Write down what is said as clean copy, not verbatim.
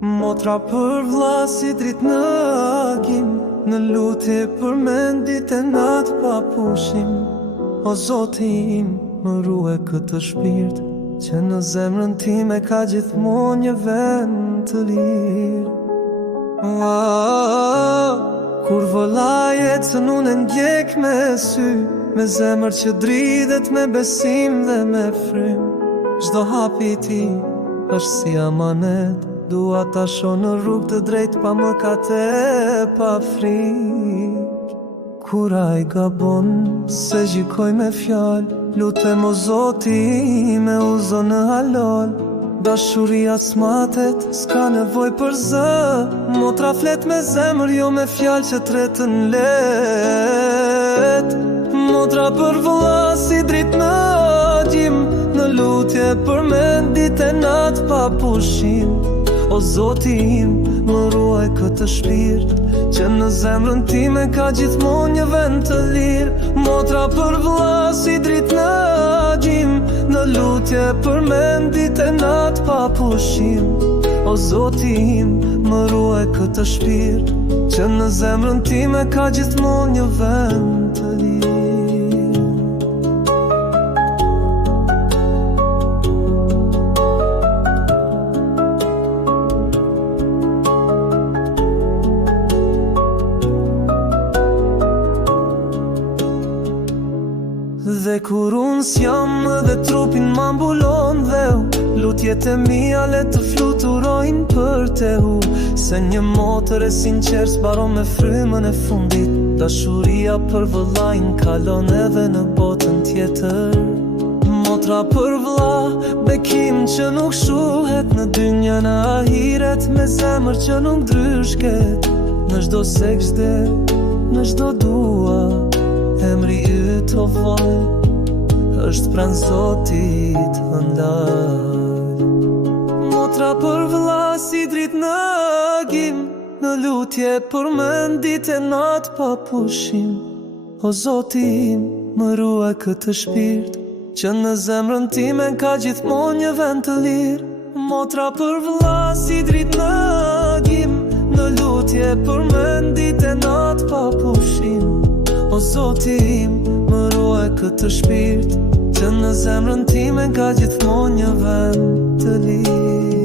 Motra për vlla si dritë në agim, në lutje për mendit e natë pa pushim. O Zoti im, më ruaj këtë shpirt, që në zemrën time ka gjithmonë një vend të lirë. Kur vëllajet së unë ndjek me sy, me zemër që dridhet me besim dhe me frym. Çdo hap i ti është si amanet, dua ta shoh në rrugë të drejtë pa mëkate, pa frikë. Kur ai gabon, se gjikoj me fjalë, lutem o Zoti me uzo në halal. Dashuria smatet, s'ka nevoj për zë, motra flet me zemër, jo me fjalë që tretën let. Motra për vëlla si dritë në agjim, në lutje për mendit e natë pa pushim. O Zoti im, më ruaj këtë shpirt, që në zemrën time ka gjithmonë një vend të lirë. Motra për vëlla si dritë në agjim, në lutje për mendit e natë pa pushim. O Zoti im, më ruaj këtë shpirt, që në zemrën time ka gjithmonë një vend të lirë. Dhe kur unë s'jam dhe trupin m'ambulon dheu, lutjet e mia le të fluturojnë për te hu. Se një motër e sinqer s'baron me frymën e fundit, dashuria për vëllain kalon edhe në botën tjetër. Motra për vëlla, bekim që nuk shuhet në dynjën e ahiret, me zemër që nuk ndryshket. Në çdo sejdë, në çdo dua, emri yt o vaj, është pranë Zotit ndaj. Motra për vëlla si dritë në agim, në lutje për mendit e natë pa pushim. O Zoti im, më ruaj këtë shpirt, që në zemrën time ka gjithmonë një vend të lirë. Motra për vëlla si dritë në agim, në lutje për mendit e natë pa pushim. O Zoti im, më ruaj këtë shpirt, që në zemrën time ka gjithmonë një vend të lirë.